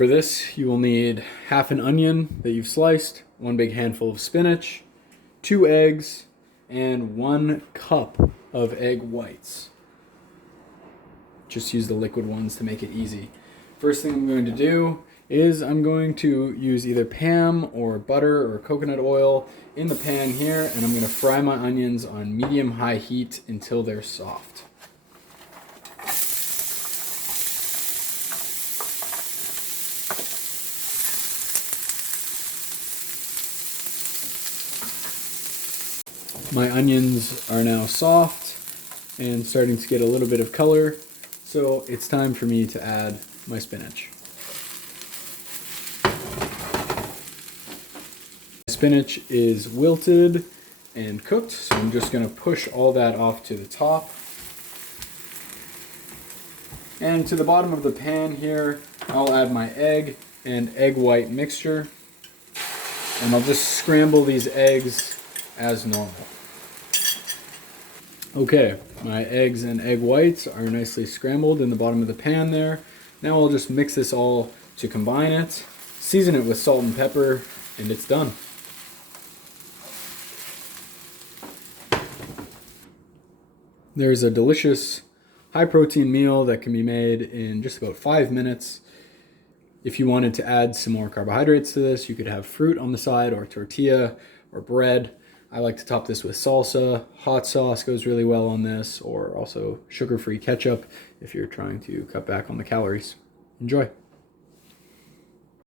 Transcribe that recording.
For this, you will need half an onion that you've sliced, one big handful of spinach, 2 eggs, and 1 cup of egg whites. Just use the liquid ones to make it easy. First thing I'm going to do is I'm going to use either Pam or butter or coconut oil in the pan here, and I'm going to fry my onions on medium-high heat until they're soft. My onions are now soft and starting to get a little bit of color, so it's time for me to add my spinach. Spinach is wilted and cooked, so I'm just going to push all that off to the top. And to the bottom of the pan here, I'll add my egg and egg white mixture, and I'll just scramble these eggs as normal. Okay, my eggs and egg whites are nicely scrambled in the bottom of the pan there. Now I'll just mix this all to combine it, season it with salt and pepper, and it's done. There's a delicious high-protein meal that can be made in just about 5 minutes. If you wanted to add some more carbohydrates to this, you could have fruit on the side or tortilla or bread. I like to top this with salsa. Hot sauce goes really well on this, or also sugar-free ketchup if you're trying to cut back on the calories. Enjoy.